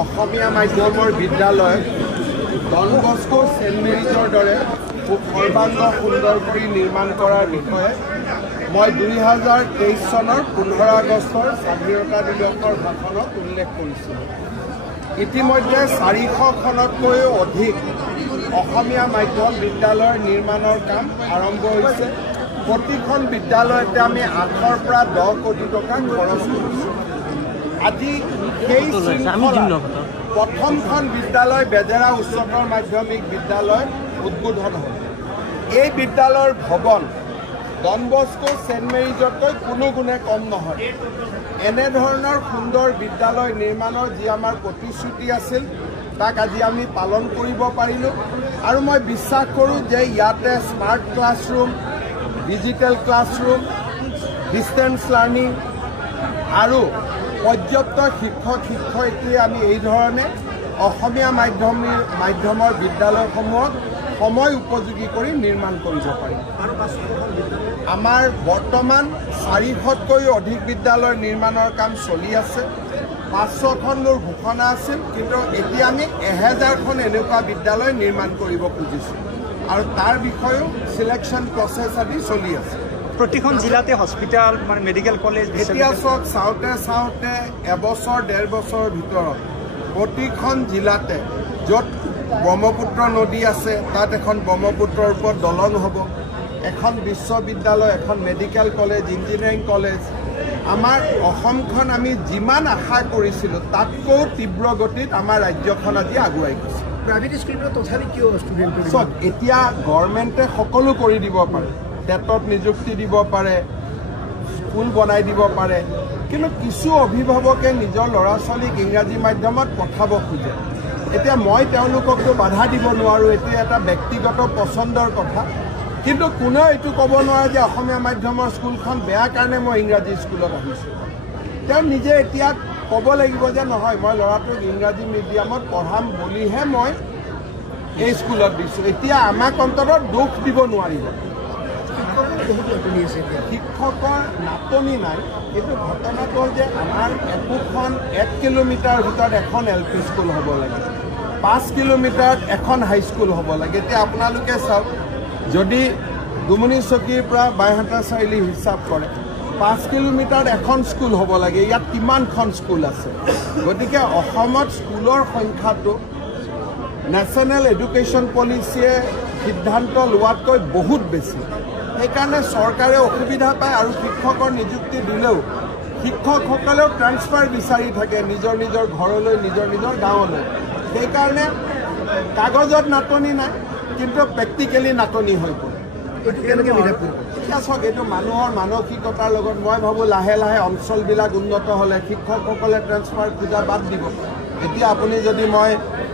অসমীয়া মাধ্যমৰ বিদ্যালয় Don Bosco Saint মেৰিজৰ দৰে খুব সৰ্বাংগ সুন্দৰ কৰি নিৰ্মাণ কৰাৰ বিষয়ে মই 2023 চনৰ 15 আগষ্টৰ স্বাধীনতা দিৱসৰ ভাষণত উল্লেখ কৰিছিলোঁ। ইতিমধ্যে 400খনতকৈও অধিক অসমীয়া মাধ্যম বিদ্যালয়ৰ নিৰ্মাণৰ কাম আৰম্ভ হৈছে। প্ৰতিখন বিদ্যালয়তে আমি 8ৰ পৰা 10 কোটি টকা খৰচ কৰিছোঁ। আজি সেই প্ৰথমখন বিদ্যালয় বেজেৰা উচ্চতৰ মাধ্যমিক বিদ্যালয় উদ্বোধন হ'ল। এই বিদ্যালয়ৰ ভৱন ডন বস্কো সেন্ট মেৰিজতকৈ কোনো গুণে কম নহয়। এনেধৰণৰ সুন্দৰ বিদ্যালয় নিৰ্মাণৰ যি আমাৰ প্ৰতিশ্ৰুতি আছিল তাক আজি আমি পালন কৰিব পাৰিলোঁ আৰু মই বিশ্বাস কৰোঁ যে ইয়াতে smart classroom, digital classroom, distance learning আৰু পৰ্যাপ্ত শিক্ষক শিক্ষয়িত্ৰী আমি এই ধৰণে অসমীয়া মাধ্যমৰ বিদ্যালয়সমূহক সময় উপযোগী কৰি নিৰ্মাণ কৰিব পাৰিম। আমাৰ বৰ্তমান 400তকৈও অধিক বিদ্যালয় নিৰ্মাণৰ কাম চলি আছে। 500খন মোৰ ঘোষণা আছিল, কিন্তু এতিয়া আমি 1000খন এনেকুৱা বিদ্যালয় নিৰ্মাণ কৰিব খুজিছোঁ আৰু তাৰ বিষয়েও সিলেকশ্যন প্ৰচেছ আদি চলি আছে। প্ৰতিখন জিলাতে হস্পিটেল মানে মেডিকেল কলেজ এতিয়া চাওক, চাওঁতে এবছৰ 1.5 বছৰৰ ভিতৰত প্ৰতিখন জিলাতে য'ত ব্ৰহ্মপুত্ৰ নদী আছে তাত এখন ব্ৰহ্মপুত্ৰৰ ওপৰত দলং হ'ব, এখন বিশ্ববিদ্যালয়, এখন মেডিকেল কলেজ, ইঞ্জিনিয়াৰিং কলেজ। আমাৰ অসমখন আমি যিমান আশা কৰিছিলোঁ তাতকৈও তীব্ৰ গতিত আমাৰ ৰাজ্যখন আজি আগুৱাই গৈছে। প্ৰাইভেট স্কুলবোৰত তথাপি কিয় ষ্টুডেণ্ট চব এতিয়া গভৰ্ণমেণ্টে সকলো কৰি দিব পাৰে, টেটত নিযুক্তি দিব পাৰে, স্কুল বনাই দিব পাৰে, কিন্তু কিছু অভিভাৱকে নিজৰ ল'ৰা ছোৱালীক ইংৰাজী মাধ্যমত পঠাব খোজে। এতিয়া মই তেওঁলোককতো বাধা দিব নোৱাৰোঁ, এতিয়া এটা ব্যক্তিগত পচন্দৰ কথা, কিন্তু কোনেও এইটো ক'ব নোৱাৰে যে অসমীয়া মাধ্যমৰ স্কুলখন বেয়া কাৰণে মই ইংৰাজী স্কুলত আহিছোঁ। তেওঁ নিজে এতিয়া ক'ব লাগিব যে নহয়, মই ল'ৰাটোক ইংৰাজী মিডিয়ামত পঢ়াম বুলিহে মই এই স্কুলত দিছোঁ। এতিয়া আমাক অন্ততঃ দোষ দিব নোৱাৰিব। শিক্ষকৰ নাটনি নাই, কিন্তু ঘটনাটো হ'ল যে আমাৰ একোখন 1 কিলোমিটাৰ ভিতৰত এখন LP স্কুল হ'ব লাগে, 5 কিলোমিটাৰত এখন হাইস্কুল হ'ব লাগে। এতিয়া আপোনালোকে চাওক, যদি দুমনি চকীৰ পৰা বাইহাটা চাৰিআলি হিচাপ কৰে 5 কিলোমিটাৰত এখন স্কুল হ'ব লাগে, ইয়াত কিমানখন স্কুল আছে? গতিকে অসমত স্কুলৰ সংখ্যাটো নেশ্যনেল এডুকেশ্যন পলিচিয়ে সিদ্ধান্ত লোৱাতকৈ বহুত বেছি। সেইকাৰণে চৰকাৰে অসুবিধা পায় আৰু শিক্ষকৰ নিযুক্তি দিলেও শিক্ষকসকলেও ট্ৰান্সফাৰ বিচাৰি থাকে নিজৰ নিজৰ ঘৰলৈ, নিজৰ নিজৰ গাঁৱলৈ। সেইকাৰণে কাগজত নাটনি নাই, কিন্তু প্ৰেক্টিকেলি নাটনি হৈ পৰে। এতিয়া চাওক, এইটো মানুহৰ মানসিকতাৰ লগত মই ভাবোঁ লাহে লাহে অঞ্চলবিলাক উন্নত হ'লে শিক্ষকসকলে ট্ৰান্সফাৰ খোজা বাদ দিব। এতিয়া আপুনি যদি মই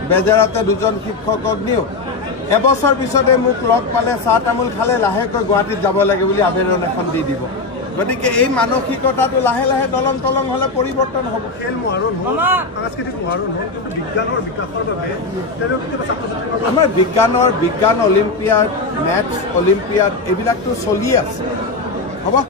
বেজেৰাতে 2জন শিক্ষকক নিওঁ, এবছৰ পিছতে মোক লগ পালে চাহ তামোল খালে লাহেকৈ গুৱাহাটীত যাব লাগে বুলি আবেদন এখন দি দিব। গতিকে এই মানসিকতাটো লাহে লাহে দলং তলং হ'লে পৰিৱৰ্তন হ'ব। খেল মহাৰণ হ'ল, সাংস্কৃতিক মহাৰণ হ'ল, কিন্তু বিজ্ঞানৰ বিকাশৰ বাবে আমাৰ বিজ্ঞান অলিম্পিয়াড, মেথছ অলিম্পিয়াড এইবিলাকতো চলি আছে।